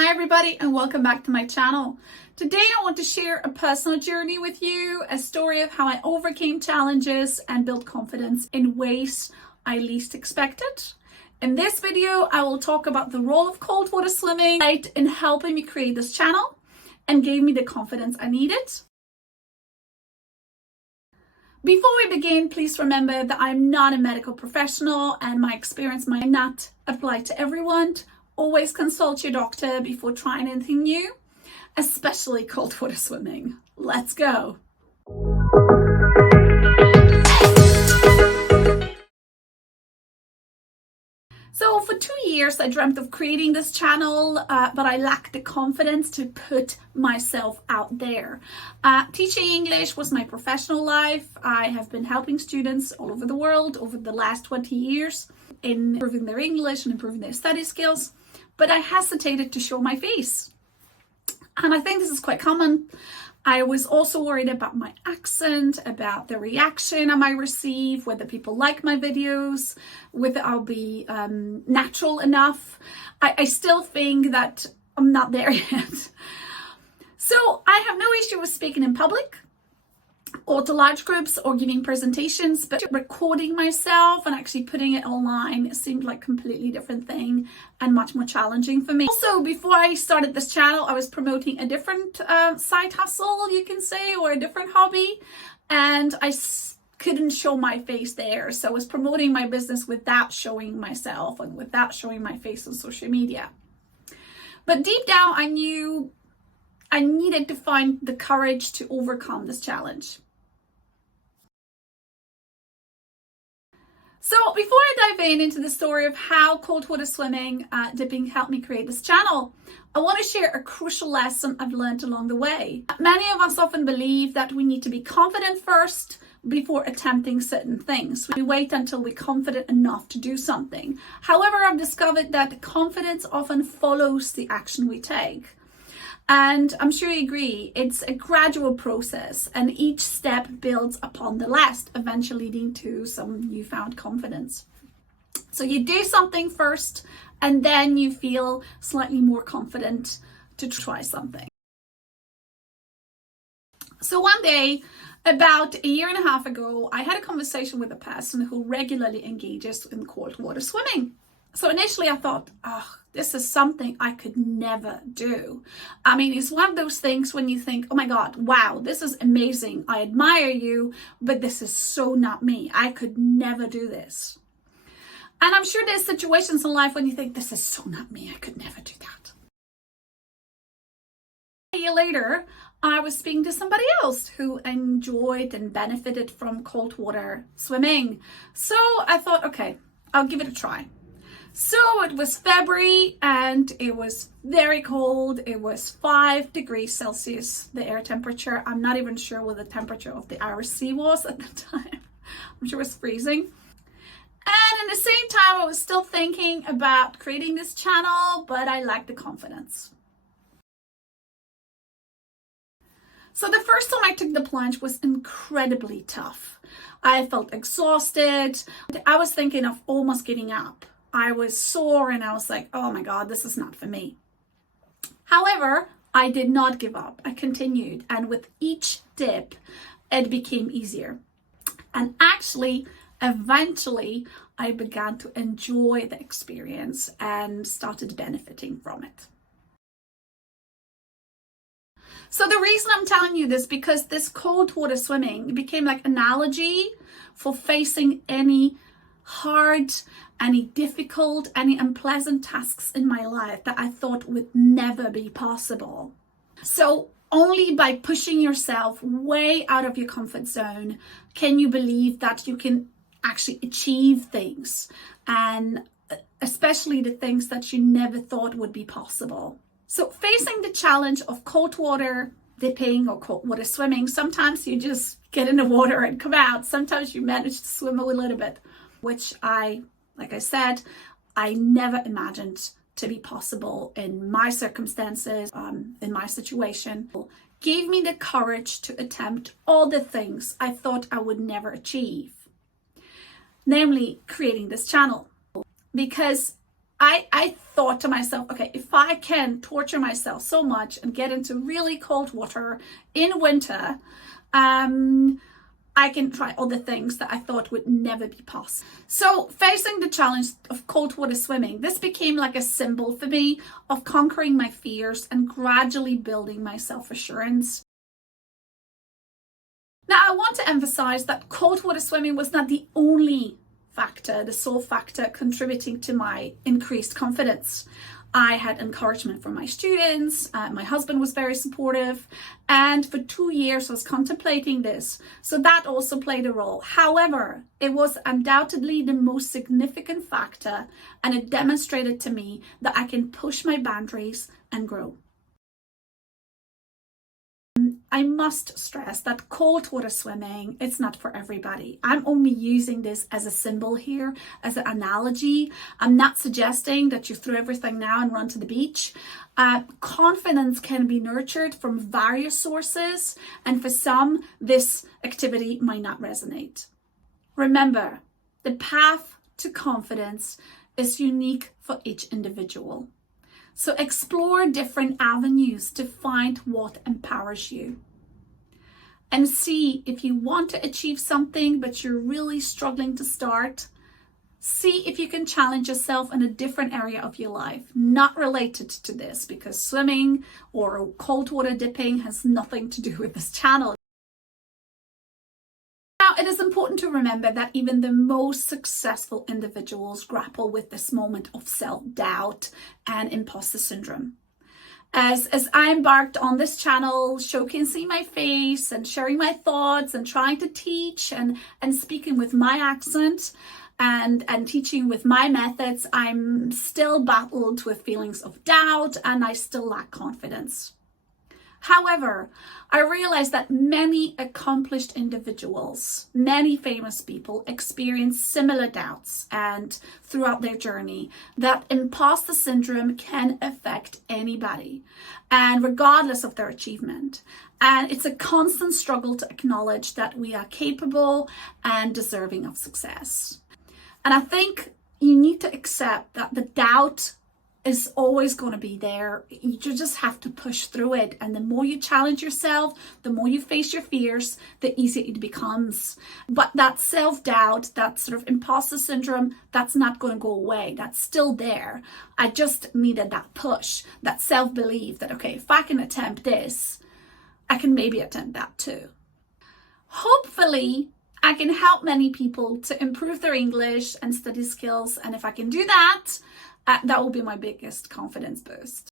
Hi everybody and welcome back to my channel. Today I want to share a personal journey with you, a story of how I overcame challenges and built confidence in ways I least expected. In this video, I will talk about the role of cold water swimming in helping me create this channel and gave me the confidence I needed. Before we begin, please remember that I'm not a medical professional and my experience might not apply to everyone. Always consult your doctor before trying anything new, especially cold water swimming. Let's go. So for 2 years, I dreamt of creating this channel, but I lacked the confidence to put myself out there. Teaching English was my professional life. I have been helping students all over the world over the last 20 years in improving their English and improving their study skills. But I hesitated to show my face. And I think this is quite common. I was also worried about my accent, about the reaction I might receive, whether people like my videos, whether I'll be natural enough. I still think that I'm not there yet. So I have no issue with speaking in public or to large groups or giving presentations, but recording myself and actually putting it online seemed like a completely different thing and much more challenging for me. Also, before I started this channel, I was promoting a different side hustle, you can say, or a different hobby, and I couldn't show my face there. So I was promoting my business without showing myself and without showing my face on social media. But deep down, I knew I needed to find the courage to overcome this challenge. So before I dive into the story of how cold water swimming, dipping helped me create this channel, I want to share a crucial lesson I've learned along the way. Many of us often believe that we need to be confident first before attempting certain things. We wait until we're confident enough to do something. However, I've discovered that confidence often follows the action we take. And I'm sure you agree, it's a gradual process and each step builds upon the last, eventually leading to some newfound confidence. So you do something first and then you feel slightly more confident to try something. So one day, about a year and a half ago, I had a conversation with a person who regularly engages in cold water swimming. So initially I thought, this is something I could never do. I mean, it's one of those things when you think, oh my God, wow, this is amazing. I admire you, but this is so not me. I could never do this. And I'm sure there's situations in life when you think, this is so not me. I could never do that. A year later, I was speaking to somebody else who enjoyed and benefited from cold water swimming. So I thought, okay, I'll give it a try. So it was February and it was very cold. It was 5 degrees Celsius, the air temperature. I'm not even sure what the temperature of the Irish Sea was at the time. I'm sure it was freezing. And at the same time, I was still thinking about creating this channel, but I lacked the confidence. So the first time I took the plunge was incredibly tough. I felt exhausted. I was thinking of almost giving up. I was sore and I was like, oh my God, this is not for me. However, I did not give up. I continued. And with each dip, it became easier. And actually, eventually, I began to enjoy the experience and started benefiting from it. So the reason I'm telling you this, because this cold water swimming became like an analogy for facing any hard, any difficult, any unpleasant tasks in my life that I thought would never be possible. So only by pushing yourself way out of your comfort zone can you believe that you can actually achieve things, and especially the things that you never thought would be possible. So facing the challenge of cold water dipping or cold water swimming, sometimes you just get in the water and come out. Sometimes you manage to swim a little bit, which like I said, I never imagined to be possible in my circumstances, in my situation. Gave me the courage to attempt all the things I thought I would never achieve, namely creating this channel. Because I thought to myself, okay, if I can torture myself so much and get into really cold water in winter, I can try other things that I thought would never be possible. So facing the challenge of cold water swimming, this became like a symbol for me of conquering my fears and gradually building my self-assurance. Now, I want to emphasize that cold water swimming was not the only factor, the sole factor contributing to my increased confidence. I had encouragement from my students, my husband was very supportive, and for 2 years I was contemplating this. So that also played a role. However, it was undoubtedly the most significant factor, and it demonstrated to me that I can push my boundaries and grow. I must stress that cold water swimming, it's not for everybody. I'm only using this as a symbol here, as an analogy. I'm not suggesting that you throw everything now and run to the beach. Confidence can be nurtured from various sources, and for some, this activity might not resonate. Remember, the path to confidence is unique for each individual. So explore different avenues to find what empowers you. And see if you want to achieve something, but you're really struggling to start. See if you can challenge yourself in a different area of your life, not related to this, because swimming or cold water dipping has nothing to do with this channel. Now, it is important to remember that even the most successful individuals grapple with this moment of self-doubt and imposter syndrome. As I embarked on this channel, showcasing my face and sharing my thoughts and trying to teach and speaking with my accent and teaching with my methods, I'm still battled with feelings of doubt and I still lack confidence. However, I realized that many accomplished individuals, many famous people experience similar doubts and throughout their journey that imposter syndrome can affect anybody and regardless of their achievement. And it's a constant struggle to acknowledge that we are capable and deserving of success. And I think you need to accept that the doubt is always going to be there. You just have to push through it. And the more you challenge yourself, the more you face your fears, the easier it becomes. But that self-doubt, that sort of imposter syndrome, that's not going to go away. That's still there. I just needed that push, that self-belief that, okay, if I can attempt this, I can maybe attempt that too. Hopefully, I can help many people to improve their English and study skills. And if I can do that, that will be my biggest confidence boost.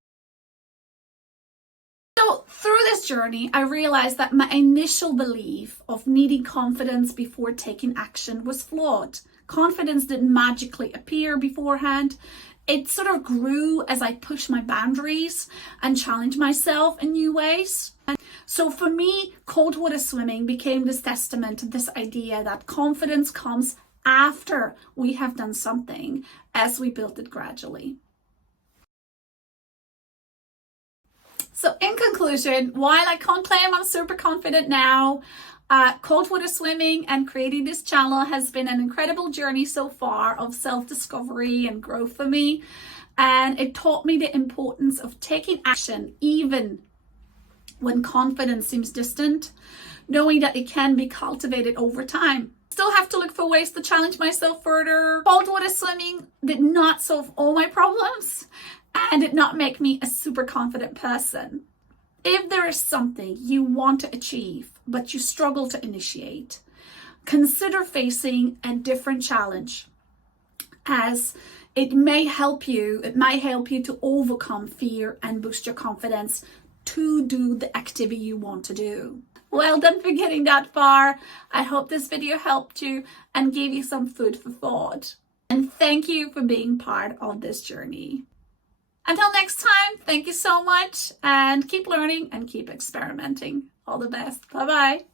So through this journey, I realized that my initial belief of needing confidence before taking action was flawed. Confidence didn't magically appear beforehand. It sort of grew as I pushed my boundaries and challenged myself in new ways. So for me, cold water swimming became this testament to this idea that confidence comes after we have done something, as we build it gradually. So in conclusion, while I can't claim I'm super confident now, cold water swimming and creating this channel has been an incredible journey so far of self-discovery and growth for me. And it taught me the importance of taking action even when confidence seems distant, knowing that it can be cultivated over time. Still have to look for ways to challenge myself further. Cold water swimming did not solve all my problems and did not make me a super confident person. If there is something you want to achieve, but you struggle to initiate, consider facing a different challenge, as it might help you to overcome fear and boost your confidence to do the activity you want to do. Well done for getting that far. I hope this video helped you and gave you some food for thought. And thank you for being part of this journey. Until next time, thank you so much and keep learning and keep experimenting. All the best. Bye-bye.